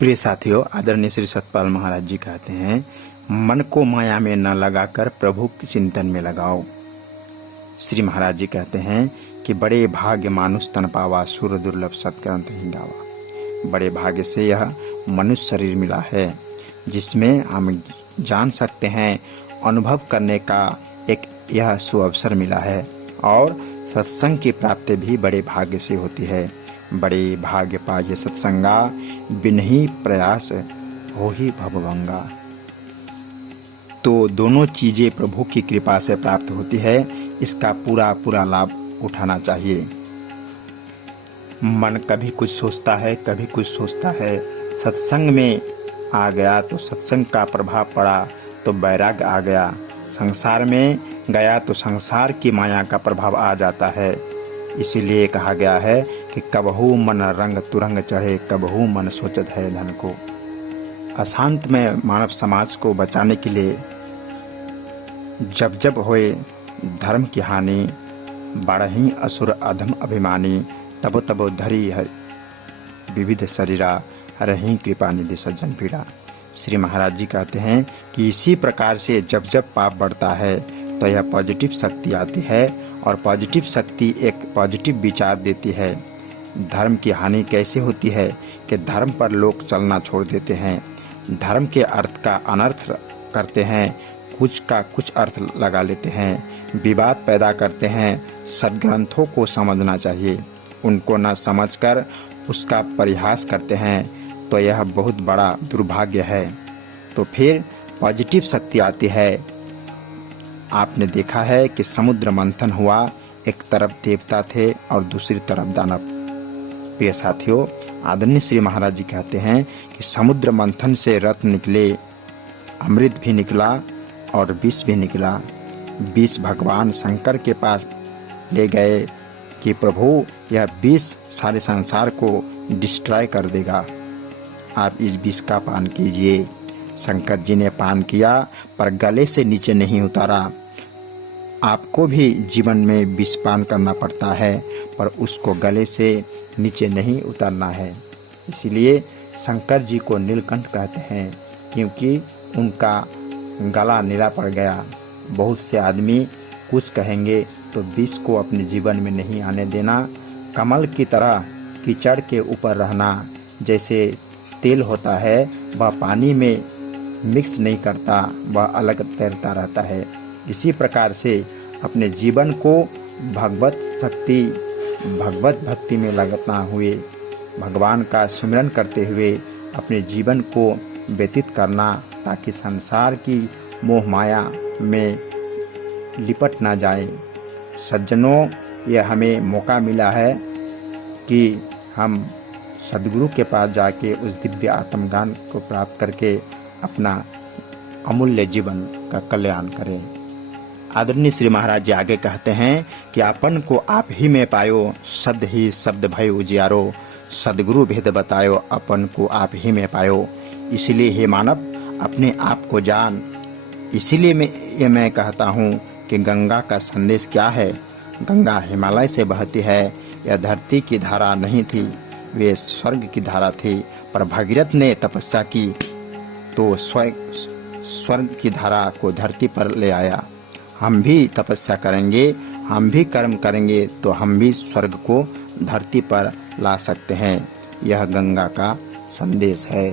प्रिय साथियों, आदरणीय श्री सतपाल महाराज जी कहते हैं, मन को माया में न लगाकर प्रभु के चिंतन में लगाओ। श्री महाराज जी कहते हैं कि बड़े भाग्य मानुष तन पावा, सुर दुर्लभ सत्ग्रंथ ही गावा। बड़े भाग्य से यह मनुष्य शरीर मिला है जिसमें हम जान सकते हैं, अनुभव करने का एक यह सुअवसर मिला है। और सत्संग की प्राप्ति भी बड़े भाग्य से होती है। बड़े भाग्य पाए सत्संगा, बिनहि प्रयास हो ही भवभंगा। तो दोनों चीजें प्रभु की कृपा से प्राप्त होती है। इसका पूरा लाभ उठाना चाहिए। मन कभी कुछ सोचता है, कभी कुछ सोचता है। सत्संग में आ गया तो सत्संग का प्रभाव पड़ा तो वैराग्य आ गया। संसार में गया तो संसार की माया का प्रभाव आ जाता है। इसीलिए कहा गया है कि कबहू मन रंग तुरंग चढ़े, कबहू मन सोचत है धन को। अशांत में मानव समाज को बचाने के लिए जब जब होए धर्म की हानि, बारही असुर अधम अभिमानी, तब तब धरी विविध शरीरा, हरहि कृपा निधि सज्जन पीड़ा। श्री महाराज जी कहते हैं कि इसी प्रकार से जब जब पाप बढ़ता है तो यह पॉजिटिव शक्ति आती है और पॉजिटिव शक्ति एक पॉजिटिव विचार देती है। धर्म की हानि कैसे होती है कि धर्म पर लोग चलना छोड़ देते हैं, धर्म के अर्थ का अनर्थ करते हैं, कुछ का कुछ अर्थ लगा लेते हैं, विवाद पैदा करते हैं। सद्ग्रंथों को समझना चाहिए, उनको न समझकर उसका परिहास करते हैं तो यह बहुत बड़ा दुर्भाग्य है। तो फिर पॉजिटिव शक्ति आती है। आपने देखा है कि समुद्र मंथन हुआ, एक तरफ देवता थे और दूसरी तरफ दानव। प्रिय साथियों, आदरणीय श्री महाराज जी कहते हैं कि समुद्र मंथन से रत्न निकले, अमृत भी निकला और विष भी निकला। विष भगवान शंकर के पास ले गए कि प्रभु यह विष सारे संसार को डिस्ट्रॉय कर देगा, आप इस विष का पान कीजिए। शंकर जी ने पान किया पर गले से नीचे नहीं उतारा। आपको भी जीवन में विष पान करना पड़ता है पर उसको गले से नीचे नहीं उतारना है। इसलिए शंकर जी को नीलकंठ कहते हैं क्योंकि उनका गला नीला पड़ गया। बहुत से आदमी कुछ कहेंगे तो विष को अपने जीवन में नहीं आने देना। कमल की तरह कीचड़ के ऊपर रहना, जैसे तेल होता है वह पानी में मिक्स नहीं करता, वह अलग तैरता रहता है। इसी प्रकार से अपने जीवन को भगवत भक्ति में लगाना हुए, भगवान का सुमिरन करते हुए अपने जीवन को व्यतीत करना, ताकि संसार की मोह माया में लिपट ना जाए। सज्जनों, यह हमें मौका मिला है कि हम सद्गुरु के पास जाके उस दिव्य आत्मज्ञान को प्राप्त करके अपना अमूल्य जीवन का कल्याण करें। आदरणीय श्री महाराज जी आगे कहते हैं कि आपन को आप ही में पायो, शब्द ही शब्द भय उजियारो। सद्गुरु भेद बतायो, अपन को आप ही में पायो। इसलिए हे मानव, अपने आप को जान। इसीलिए मैं कहता हूँ कि गंगा का संदेश क्या है। गंगा हिमालय से बहती है, यह धरती की धारा नहीं थी, वे स्वर्ग की धारा थी। पर भगीरथ ने तपस्या की तो स्वर्ग की धारा को धरती पर ले आया। हम भी तपस्या करेंगे, हम भी कर्म करेंगे तो हम भी स्वर्ग को धरती पर ला सकते हैं। यह गंगा का संदेश है।